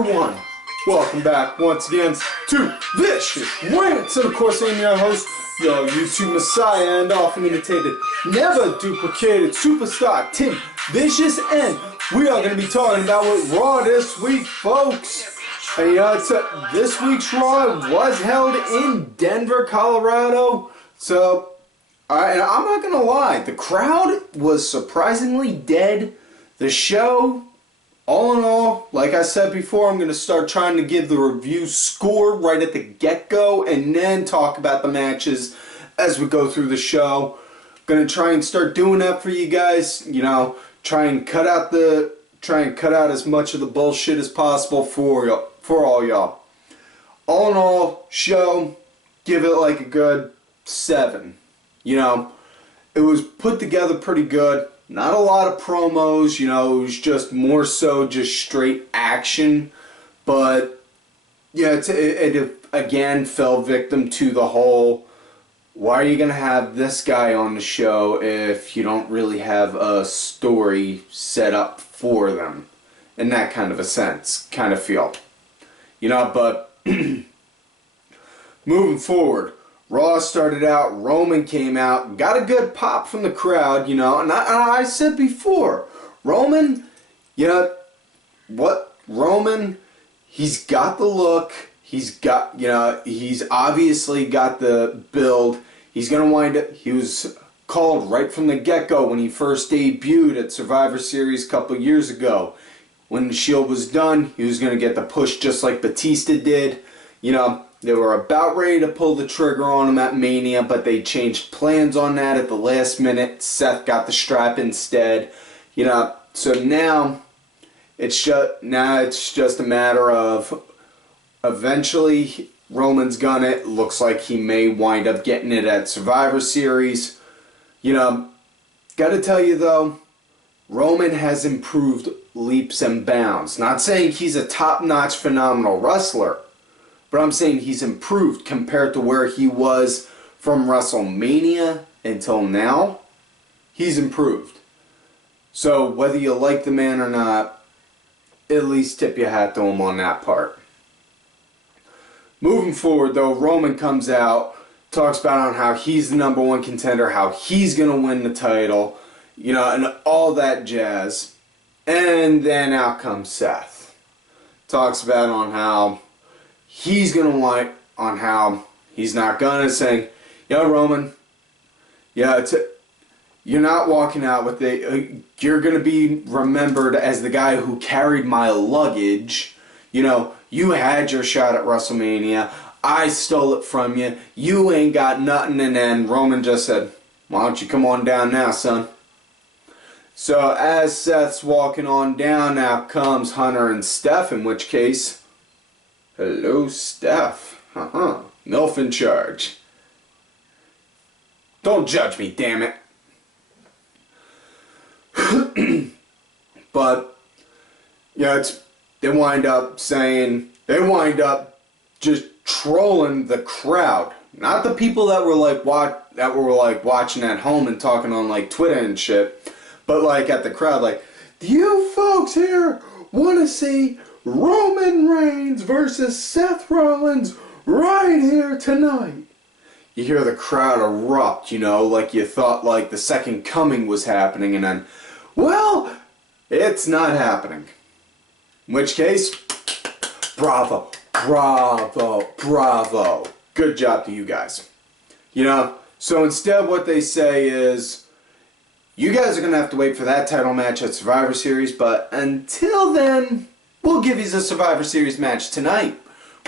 everyone, welcome back once again to Vicious Rants, and of course I'm your host, your YouTube messiah and often imitated, never duplicated superstar Tim Vicious, and we are going to be talking about what Raw this week, folks. And this week's Raw was held in Denver, Colorado, so and I'm not going to lie, the crowd was surprisingly dead. The show, all in all, like I said before, I'm going to start trying to give the review score right at the get-go and then talk about the matches as we go through the show. I'm going to try and start doing that for you guys, you know, try and cut out as much of the bullshit as possible for all y'all. All in all, show, give it like a good 7. You know, it was put together pretty good. Not a lot of promos, you know, it was just more so just straight action. But, yeah, it again fell victim to the whole, why are you going to have this guy on the show if you don't really have a story set up for them? In that kind of a sense, kind of feel. You know, but moving forward, Raw started out, Roman came out, got a good pop from the crowd, you know, and I said before, Roman, you know, Roman, he's got the look, he's got, you know, he's obviously got the build, he's going to wind up, he was called right from the get-go when he first debuted at Survivor Series a couple years ago. When the Shield was done, he was going to get the push just like Batista did, you know. They were about ready to pull the trigger on him at Mania, but they changed plans on that at the last minute. Seth got the strap instead. You know, so now it's just a matter of eventually Roman's got it. Looks like he may wind up getting it at Survivor Series. You know, gotta tell you though, Roman has improved leaps and bounds. Not saying he's a top-notch phenomenal wrestler, but I'm saying he's improved compared to where he was from WrestleMania until now. He's improved. So whether you like the man or not, at least tip your hat to him on that part. Moving forward though, Roman comes out, talks about on how he's the #1 contender, how he's going to win the title, you know, and all that jazz. And then out comes Seth. Talks about on how he's going to like, on how he's not going to say, yo, Roman, yeah, you're not walking out with the, you're going to be remembered as the guy who carried my luggage. You know, you had your shot at WrestleMania. I stole it from you. You ain't got nothing. And then Roman just said, why don't you come on down now, son? So as Seth's walking on down, now comes Hunter and Steph, in which case, hello, Steph. MILF in charge. Don't judge me, damn it. But, yeah, they wind up just trolling the crowd. Not the people that were like watching at home and talking on like Twitter and shit, but like at the crowd, like, do you folks here want to see Roman Reigns versus Seth Rollins right here tonight? You hear the crowd erupt, you know, like you thought like the second coming was happening, and then, well, it's not happening. In which case, bravo, bravo, bravo. Good job to you guys. You know, so instead what they say is, you guys are going to have to wait for that title match at Survivor Series, but until then, we'll give you the Survivor Series match tonight.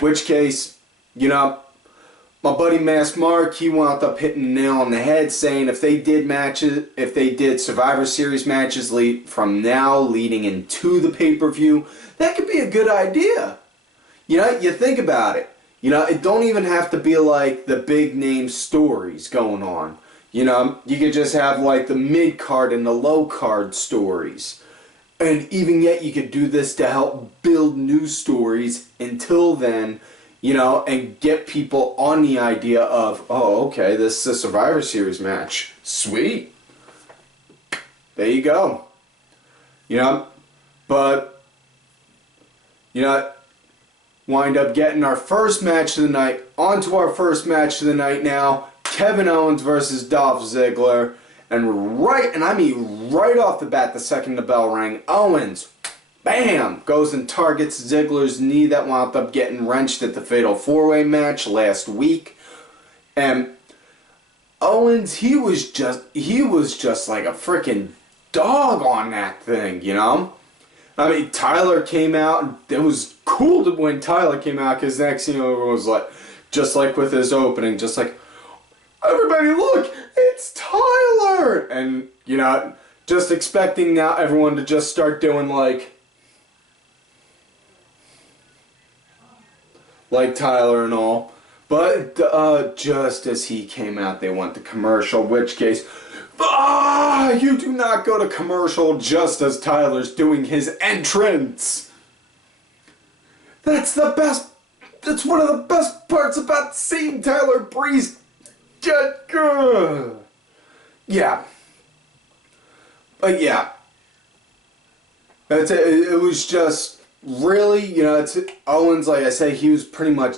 Which case, you know, my buddy Mask Mark, he wound up hitting the nail on the head, saying if they did Survivor Series matches from now leading into the pay-per-view, that could be a good idea. You know, you think about it. You know, it don't even have to be like the big name stories going on. You know, you could just have like the mid-card and the low-card stories. And even yet you could do this to help build new stories until then, you know, and get people on the idea of, oh, okay, this is a Survivor Series match. Sweet. There you go. You know, but, you know, wind up getting our first match of the night. On to our first match of the night now. Kevin Owens versus Dolph Ziggler. And right off the bat, the second the bell rang, Owens, bam, goes and targets Ziggler's knee that wound up getting wrenched at the Fatal 4-Way match last week. And Owens, he was just like a freaking dog on that thing, you know? I mean, Tyler came out, and it was cool when Tyler came out, because next thing you know, everyone was like, just like with his opening, just like, everybody look, it's Tyler! And, you know, just expecting now everyone to just start doing like Tyler and all. But just as he came out, they went to commercial, which case, you do not go to commercial just as Tyler's doing his entrance. That's the best, that's one of the best parts about seeing Tyler Breeze. Yeah. But yeah. It was just really, you know, Owens, like I say, he was pretty much,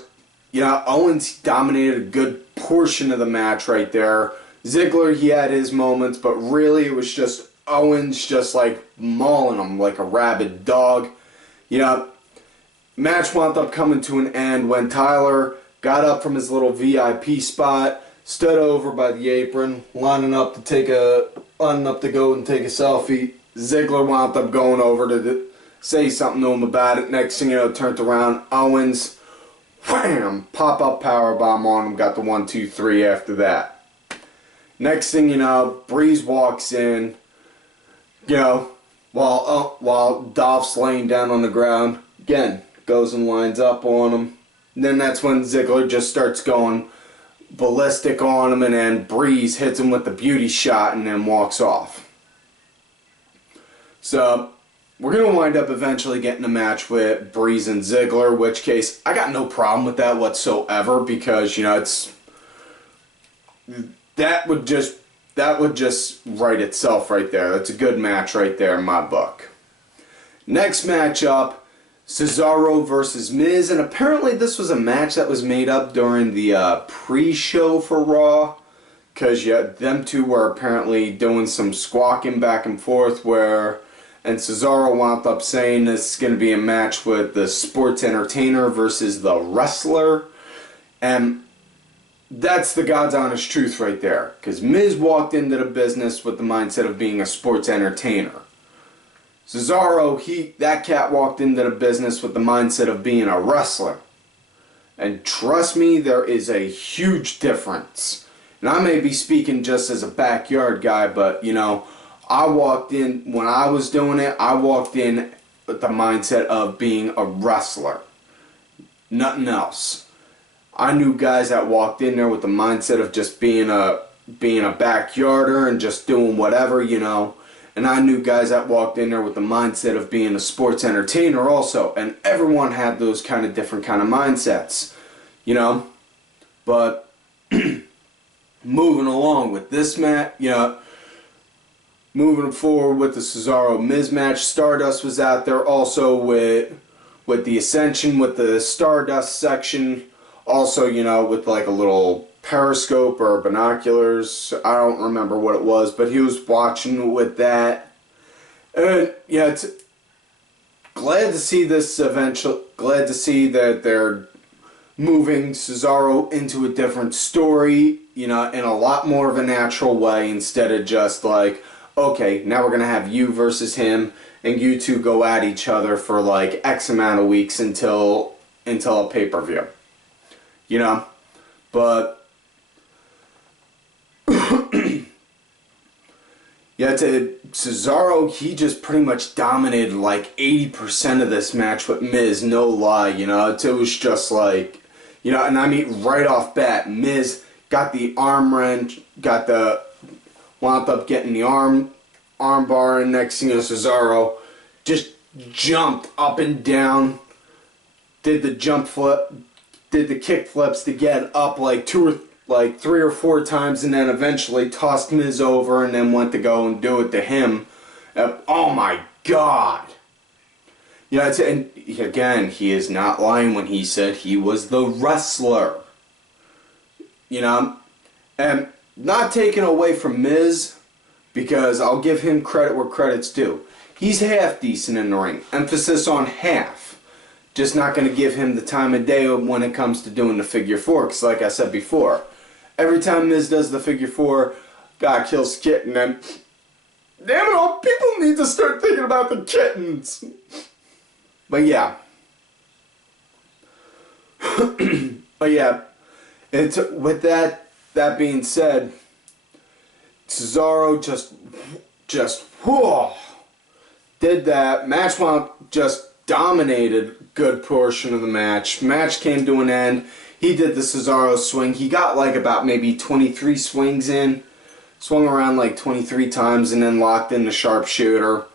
you know, Owens dominated a good portion of the match right there. Ziggler, he had his moments, but really it was just Owens just like mauling him like a rabid dog. You know, match wound up coming to an end when Tyler got up from his little VIP spot, stood over by the apron, lining up to go and take a selfie. Ziggler wound up going over to say something to him about it. Next thing you know, turned around, Owens, wham, pop-up powerbomb on him, got the 1, 2, 3 after that. Next thing you know, Breeze walks in, you know, while Dolph's laying down on the ground, again, goes and lines up on him. And then that's when Ziggler just starts going ballistic on him, and then Breeze hits him with the beauty shot and then walks off. So we're going to wind up eventually getting a match with Breeze and Ziggler, which case I got no problem with that whatsoever, because, you know, that would just write itself right there. That's a good match right there in my book. Next matchup, Cesaro versus Miz, and apparently this was a match that was made up during the pre-show for Raw, because them two were apparently doing some squawking back and forth and Cesaro wound up saying this is going to be a match with the sports entertainer versus the wrestler, and that's the God's honest truth right there, because Miz walked into the business with the mindset of being a sports entertainer. Cesaro, that cat walked into the business with the mindset of being a wrestler. And trust me, there is a huge difference. And I may be speaking just as a backyard guy, but, you know, I walked in, when I was doing it, I walked in with the mindset of being a wrestler. Nothing else. I knew guys that walked in there with the mindset of just being a backyarder and just doing whatever, you know. And I knew guys that walked in there with the mindset of being a sports entertainer also. And everyone had those kind of different kind of mindsets, you know. But moving along with this match, you know, moving forward with the Cesaro-Miz match, Stardust was out there also with the Ascension, with the Stardust section. Also, you know, with like a little periscope or binoculars, I don't remember what it was, but he was watching with that. And yeah, it's glad to see this eventually, glad to see that they're moving Cesaro into a different story, you know, in a lot more of a natural way, instead of just like, okay, now we're gonna have you versus him, and you two go at each other for like X amount of weeks until a pay-per-view, you know. But yeah, Cesaro, he just pretty much dominated like 80% of this match with Miz, no lie, you know. It was just like, you know, and I mean right off bat, Miz got the arm wrench, wound up getting the arm bar, and next thing you know, Cesaro just jumped up and down, did the jump flip, did the kick flips to get up like 3 or 4 times, and then eventually tossed Miz over and then went to go and do it to him. Oh my God. You know, and again, he is not lying when he said he was the wrestler. You know, and not taken away from Miz, because I'll give him credit where credit's due. He's half decent in the ring. Emphasis on half. Just not going to give him the time of day when it comes to doing the figure four. Because like I said before, every time Miz does the figure four, God kills kitten. And damn it all, people need to start thinking about the kittens. But yeah. But yeah. It's, with that being said, Cesaro just whoa, did that. Match just dominated a good portion of the match. Match came to an end. He did the Cesaro swing. He got like about maybe 23 swings in. Swung around like 23 times and then locked in the sharpshooter.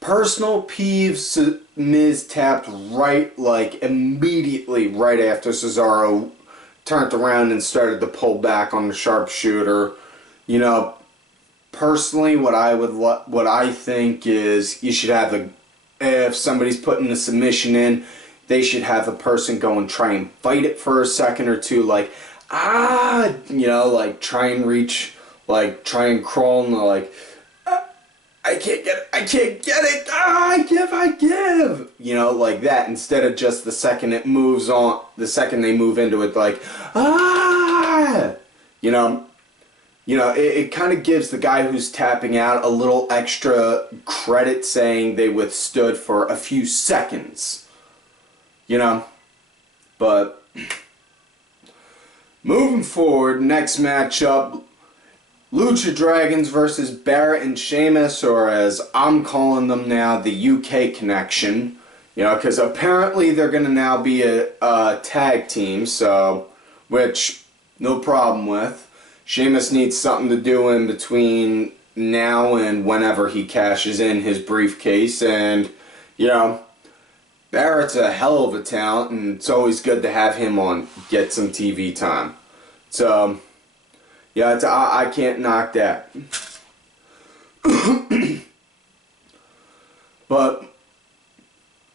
Personal peeves, Miz tapped right, like immediately right after Cesaro turned around and started to pull back on the sharpshooter. You know, personally, what I think is you should have if somebody's putting a submission in, they should have the person go and try and fight it for a second or two, like, you know, like try and reach, like try and crawl and like, I can't get it, I give, you know, like that, instead of just the second it moves on, the second they move into it, like, you know, it kind of gives the guy who's tapping out a little extra credit, saying they withstood for a few seconds, you know, but moving forward, next matchup, Lucha Dragons versus Barrett and Sheamus, or as I'm calling them now, the UK Connection. You know, because apparently they're going to now be a tag team, so, which, no problem with. Sheamus needs something to do in between now and whenever he cashes in his briefcase, and, you know, Barrett's a hell of a talent, and it's always good to have him on, get some TV time. So, yeah, I can't knock that. But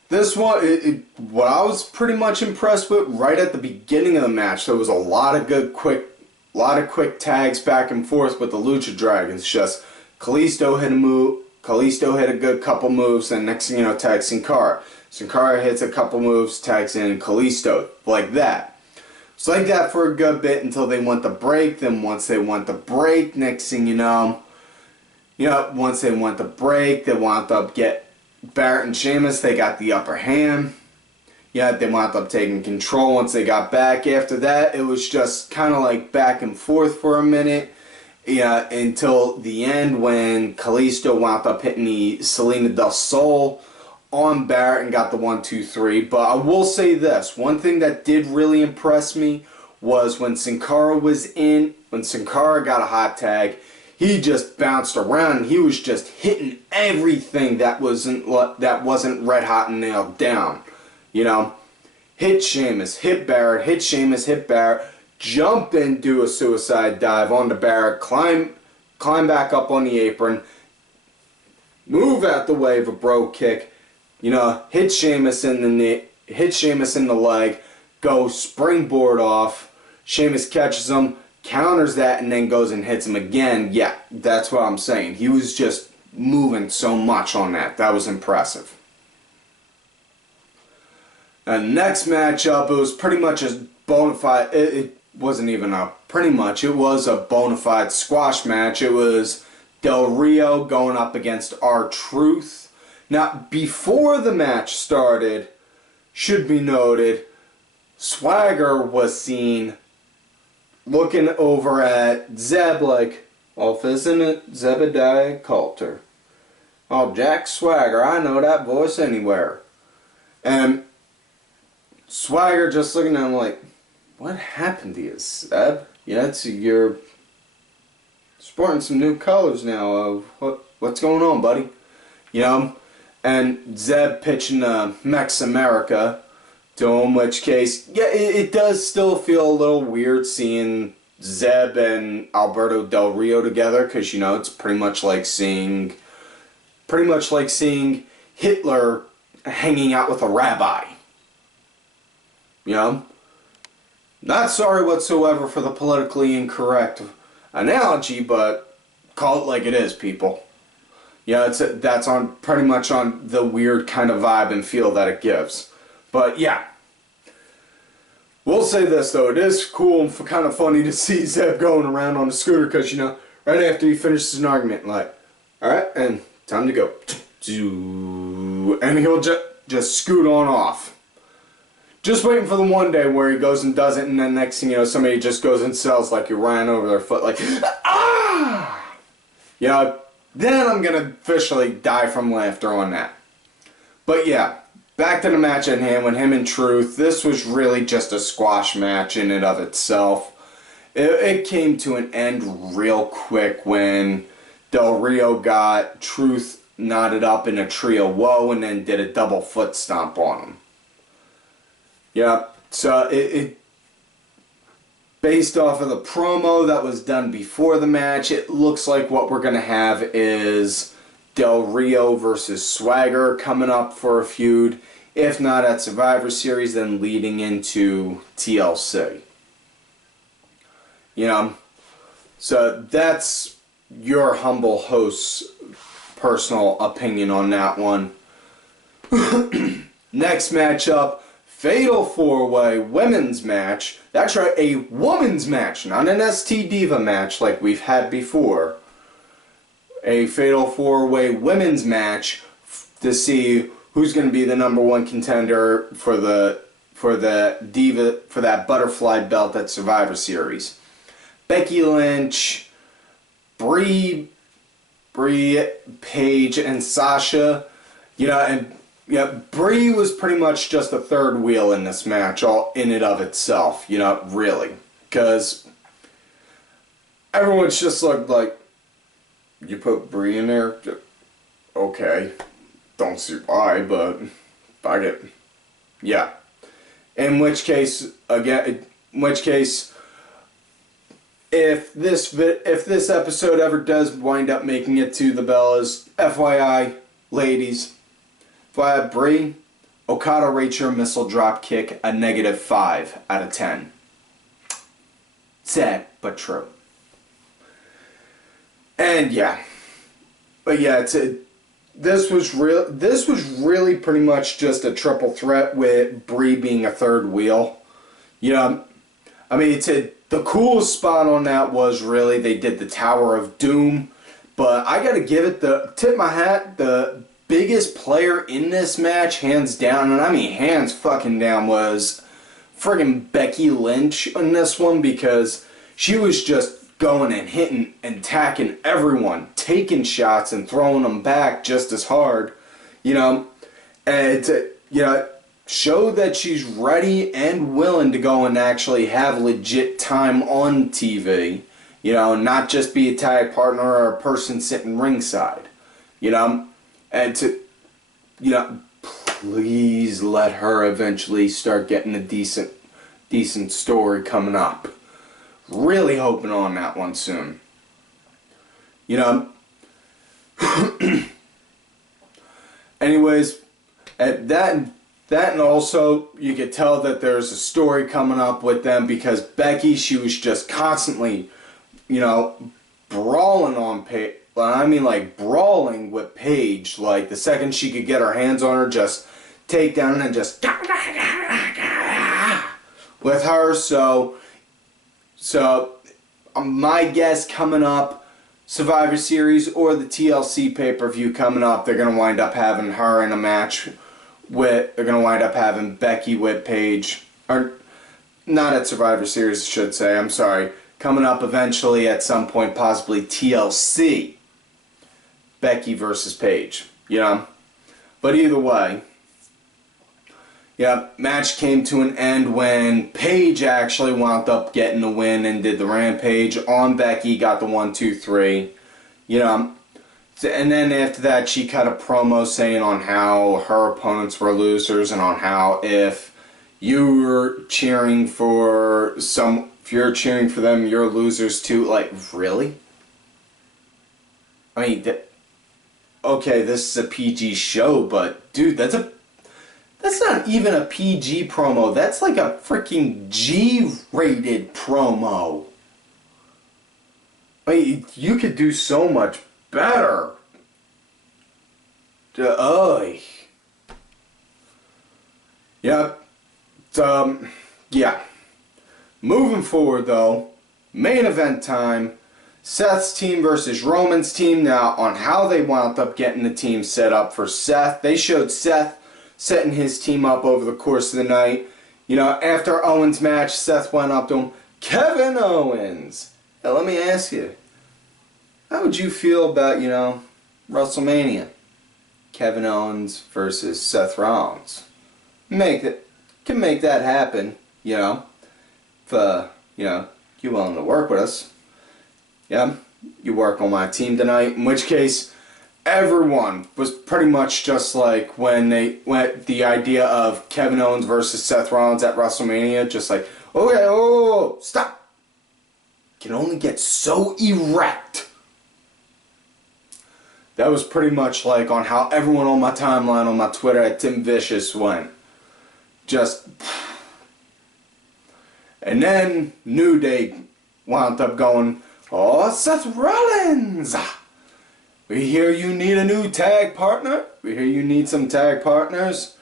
this one, what I was pretty much impressed with right at the beginning of the match, there was a lot of quick tags back and forth with the Lucha Dragons. Just Kalisto hit a move, Kalisto hit a good couple moves, and next thing you know, tags Sin Cara. Sin Cara hits a couple moves, tags in Kalisto, like that. It's like that for a good bit until they went to break. Then once they went to break, next thing you know, once they went to break, they wound up get Barrett and Sheamus. They got the upper hand. Yeah, they wound up taking control once they got back. After that, it was just kind of like back and forth for a minute. Yeah, until the end when Kalisto wound up hitting the Selena del Sol on Barrett and got the 1, 2, 3. But I will say this, one thing that did really impress me was when Sin Cara was in, when Sin Cara got a hot tag, he just bounced around and he was just hitting everything that wasn't red hot and nailed down. You know, hit Sheamus, hit Barrett, hit Sheamus, hit Barrett, jump and do a suicide dive onto Barrett, climb back up on the apron, move out the way of a bro kick, you know, hit Sheamus in the knee, hit Sheamus in the leg, go springboard off, Sheamus catches him, counters that, and then goes and hits him again. Yeah, that's what I'm saying. He was just moving so much on that. That was impressive. And next matchup, it was pretty much a bona fide, it wasn't even a pretty much, it was a bona fide squash match. It was Del Rio going up against R-Truth. Now, before the match started, should be noted, Swagger was seen looking over at Zeb like, well, isn't it Zebediah Coulter? Oh, Jack Swagger, I know that voice anywhere. And Swagger just looking at him like, what happened to you, Zeb? Yeah, you're sporting some new colors now. What's going on, buddy? You know? And Zeb pitching Mex America to him, which case, yeah, it does still feel a little weird seeing Zeb and Alberto Del Rio together, because, you know, it's pretty much like seeing Hitler hanging out with a rabbi. You know? Not sorry whatsoever for the politically incorrect analogy, but call it like it is, people. Yeah, that's on pretty much on the weird kind of vibe and feel that it gives. But yeah. We'll say this though, it is cool and kind of funny to see Zeb going around on a scooter because, you know, right after he finishes an argument, like, alright, and time to go. And he'll just scoot on off. Just waiting for the one day where he goes and does it, and then next thing you know, somebody just goes and sells like you ran over their foot, like, ah! Yeah, then I'm gonna officially die from laughter on that. But yeah, back to the match at hand with him and Truth. This was really just a squash match in and of itself. It came to an end real quick when Del Rio got Truth knotted up in a tree of woe and then did a double foot stomp on him. Yeah, so it based off of the promo that was done before the match, it looks like what we're going to have is Del Rio versus Swagger coming up for a feud. If not at Survivor Series, then leading into TLC. You know, so that's your humble host's personal opinion on that one. Next matchup, Fatal 4-Way Women's Match. That's right, a women's match, not an ST Diva match like we've had before. A Fatal 4-Way Women's Match to see who's going to be the #1 contender for that butterfly belt at Survivor Series. Becky Lynch, Brie, Paige, and Sasha. You know, and yeah, Brie was pretty much just a third wheel in this match, all in and of itself. You know, really, because everyone's just like, you put Brie in there, okay. Don't see why, but I get, yeah. In which case, if this episode ever does wind up making it to the Bellas, FYI, ladies, FYI, Brie, Okada rates your missile drop kick a -5 out of 10. Sad, but true. And yeah, but yeah, this was really pretty much just a triple threat with Brie being a third wheel. You know, I mean, the coolest spot on that was really they did the Tower of Doom, but I gotta give it tip my hat, the biggest player in this match, hands down, and I mean hands fucking down, was friggin' Becky Lynch in this one, because she was just going and hitting and attacking everyone, taking shots and throwing them back just as hard, you know, and show that she's ready and willing to go and actually have legit time on TV, you know, not just be a tag partner or a person sitting ringside, you know, and please let her eventually start getting a decent story coming up. Really hoping on that one soon. You know. Anyways, at that and also you could tell that there's a story coming up with them, because Becky, she was just constantly, you know, brawling on Paige. I mean, like brawling with Paige. Like the second she could get her hands on her, just take down and just with her. So, my guess coming up, Survivor Series or the TLC pay-per-view coming up, they're going to wind up having her in a match they're going to wind up having Becky with Paige, or not at Survivor Series, I should say, I'm sorry, coming up eventually at some point, possibly TLC, Becky versus Paige, you know, but either way, yeah, match came to an end when Paige actually wound up getting the win and did the Rampage on Becky, got the 1, 2, 3, you know, and then after that she cut a promo saying on how her opponents were losers, and on how if you're cheering for them, you're losers too. Like, really? I mean, okay, this is a PG show, but dude, that's a That's not even a PG promo. That's like a freaking G-rated promo. Like, you could do so much better. Yep. Yeah. Moving forward, though, main event time. Seth's team versus Roman's team. Now, on how they wound up getting the team set up for Seth, they showed Seth setting his team up over the course of the night. You know, after Owens' match, Seth went up to him, Kevin Owens. Now, let me ask you, how would you feel about, you know, WrestleMania? Kevin Owens versus Seth Rollins. Can make that happen, you know, if, you know, you're willing to work with us. Yeah, you work on my team tonight, in which case everyone was pretty much just like when they went the idea of Kevin Owens versus Seth Rollins at WrestleMania, just like, okay, oh, stop. Can only get so erect. That was pretty much like on how everyone on my timeline on my Twitter at Tim Vicious went. Just, and then New Day wound up going, oh, Seth Rollins! We hear you need a new tag partner. We hear you need some tag partners.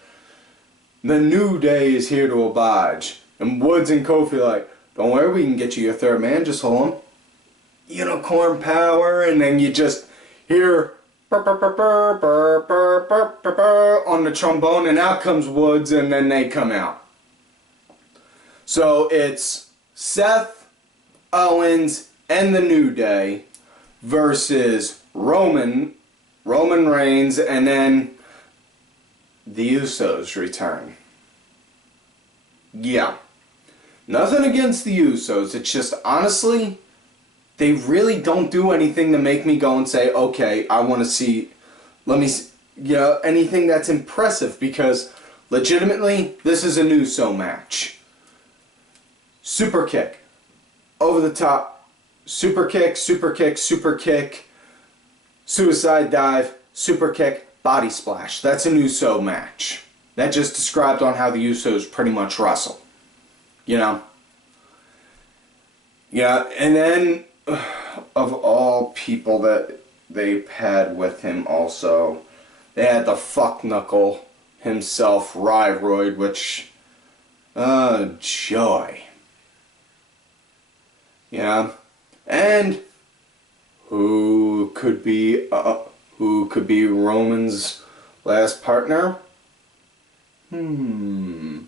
The New Day is here to oblige. And Woods and Kofi like, don't worry, we can get you your third man, just hold him. Unicorn power, and then you just hear burr, burr, burr, burr, burr, burr, burr, burr, burr, on the trombone, and out comes Woods, and then they come out. So it's Seth, Owens, and the New Day versus Roman Reigns, and then the Usos return. Yeah. Nothing against the Usos. It's just, honestly, they really don't do anything to make me go and say, okay, I want to see, let me see, you know, anything that's impressive, because legitimately, this is an Uso match. Super kick. Over the top. Super kick, super kick, super kick. Suicide dive, super kick, body splash. That's an Uso match. That just described on how the Usos pretty much wrestle. You know? Yeah, and then, of all people that they had with him also, they had the fuck knuckle himself, Ryroid, which, joy. Yeah, and who could be Roman's last partner? Well,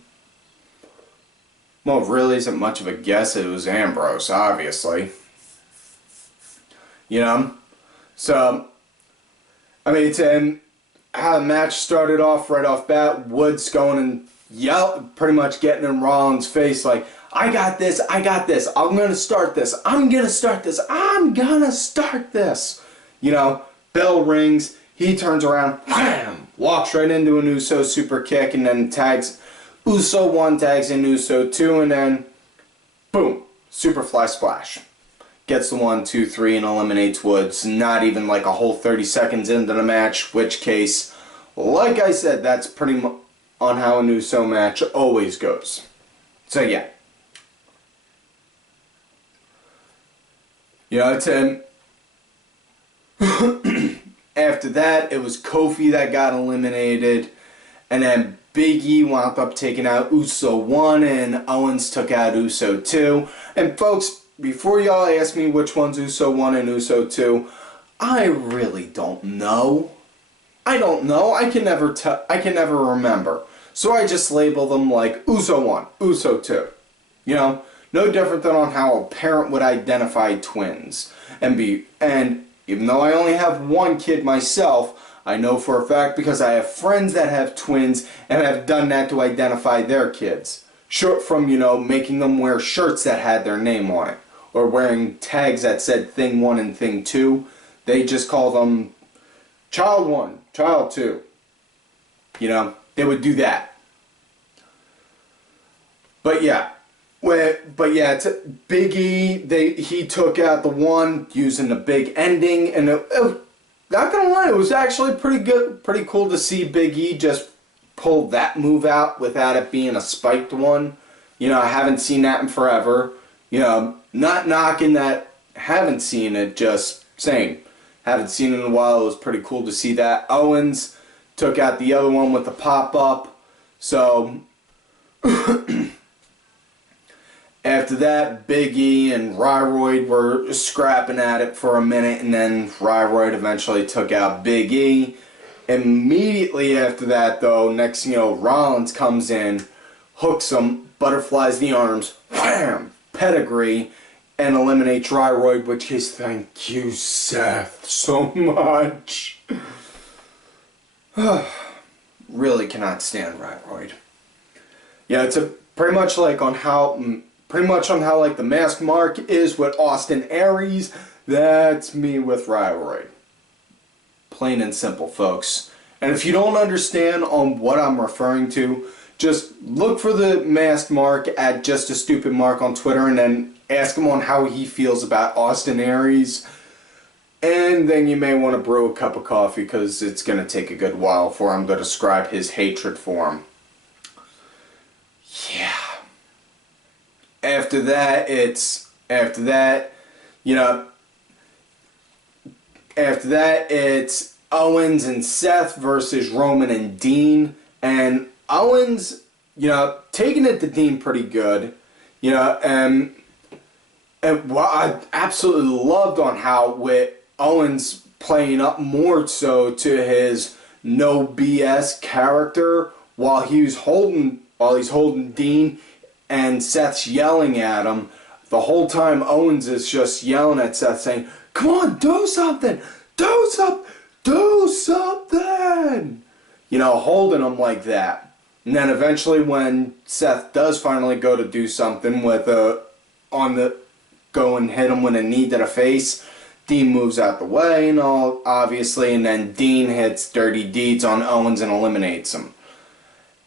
it really isn't much of a guess. It was Ambrose, obviously. You know? So, I mean, and how the match started off right off bat, Woods going and pretty much getting in Rollins' face like, I got this, I'm gonna start this, I'm gonna start this. You know, bell rings, he turns around, wham, walks right into an Uso super kick, and then tags Uso 1, tags in Uso 2, and then boom, Superfly Splash. Gets the 1, 2, 3 and eliminates Woods. Not even like a whole 30 seconds into the match, which case, like I said, that's pretty much on how a Uso match always goes. So yeah. You know, after that, it was Kofi that got eliminated, and then Big E wound up taking out Uso 1, and Owens took out Uso 2. And folks, before y'all ask me which one's Uso 1 and Uso 2, I really don't know. I don't know. I can never remember. So I just label them like Uso 1, Uso 2. You know? No different than on how a parent would identify twins. And even though I only have one kid myself, I know for a fact because I have friends that have twins and have done that to identify their kids. Short from, you know, making them wear shirts that had their name on it. Or wearing tags that said Thing 1 and Thing 2. They just call them Child 1, Child 2. You know, they would do that. But yeah. It's Big E. He took out the 1 using the big ending, and not gonna lie, it was actually pretty good, pretty cool to see Big E just pull that move out without it being a spiked one. You know, I haven't seen that in forever. You know, not knocking that, haven't seen it, just saying. Haven't seen it in a while. It was pretty cool to see that. Owens took out the other one with the pop-up. So, after that, Big E and Ryroyd were scrapping at it for a minute, and then Ryroyd eventually took out Big E. Immediately after that, though, next thing you know, Rollins comes in, hooks him, butterflies the arms, wham, pedigree, and eliminates Ryroyd, which is thank you, Seth, so much. Really cannot stand Ryroyd. Yeah, it's pretty much on how like the mask mark is with Austin Aries. That's me with Ryroyd. Plain and simple, folks. And if you don't understand on what I'm referring to, just look for the mask mark at Just a Stupid Mark on Twitter, and then ask him on how he feels about Austin Aries. And then you may want to brew a cup of coffee, because it's going to take a good while for him to describe his hatred for him. Yeah. After that, it's Owens and Seth versus Roman and Dean. And Owens, taking it to Dean pretty good. And what I absolutely loved on how with Owens playing up more so to his no BS character while he's holding Dean and Seth's yelling at him. The whole time Owens is just yelling at Seth saying, "Come on, do something! Do something! Do something!" Holding him like that. And then eventually when Seth does finally go to do something go and hit him with a knee to the face, Dean moves out the way and all, obviously, and then Dean hits Dirty Deeds on Owens and eliminates him.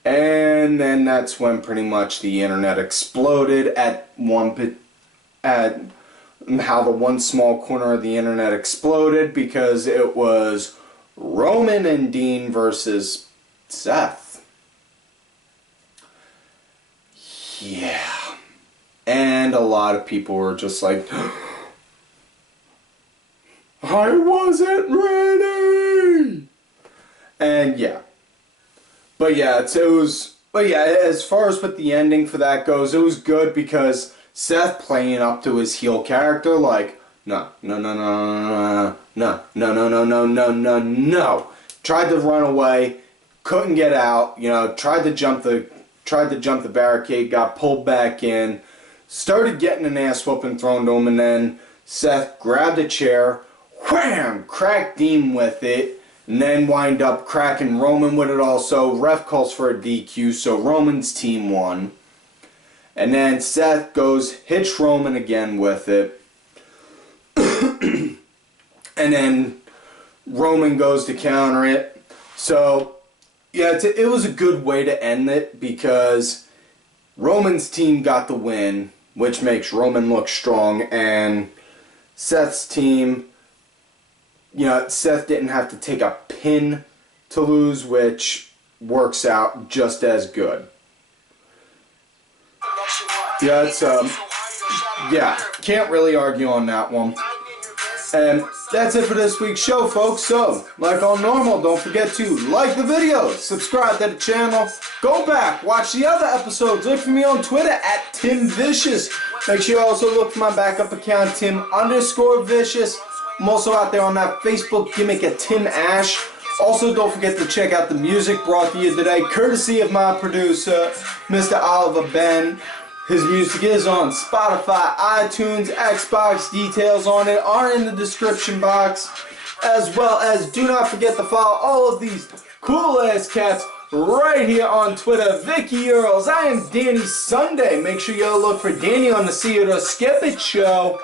And then that's when pretty much the internet exploded at how the one small corner of the internet exploded, because it was Roman and Dean versus Seth. Yeah. And a lot of people were just like, I wasn't ready! And yeah. But yeah, as far as with the ending for that goes, it was good because Seth playing up to his heel character, like, no. Tried to run away, couldn't get out, tried to jump the barricade, got pulled back in, started getting an ass whooping thrown to him, and then Seth grabbed a chair, wham, cracked Dean with it, and then wind up cracking Roman with it also. Ref calls for a DQ, so Roman's team won. And then Seth goes, hits Roman again with it. And then Roman goes to counter it. So, yeah, it was a good way to end it, because Roman's team got the win, which makes Roman look strong, and Seth's team, Seth didn't have to take a pin to lose, which works out just as good. Yeah, can't really argue on that one. And that's it for this week's show, folks. So, like all normal, don't forget to like the video, subscribe to the channel, go back, watch the other episodes, look for me on Twitter at TimVicious. Make sure you also look for my backup account, Tim_Vicious. I'm also out there on that Facebook gimmick at Tim Ash. Also, don't forget to check out the music brought to you today, courtesy of my producer, Mr. Oliver Ben. His music is on Spotify, iTunes, Xbox. Details on it are in the description box. As well as, do not forget to follow all of these cool-ass cats right here on Twitter. Vicky Earls, I am Danny Sunday. Make sure you look for Danny on the See It or Skip It show.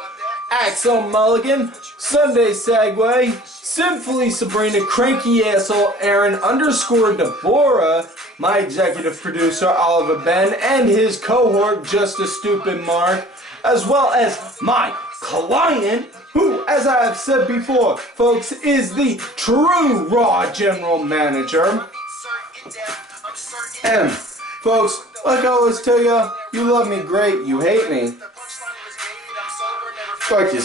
Axel Mulligan, Sunday Segway, Simply Sabrina, Cranky Asshole, Aaron _Deborah, my executive producer Oliver Ben, and his cohort Just a Stupid Mark, as well as my client, who, as I have said before, folks, is the true Raw General Manager. And, folks, like I always tell ya, you love me great, you hate me. Fuck you.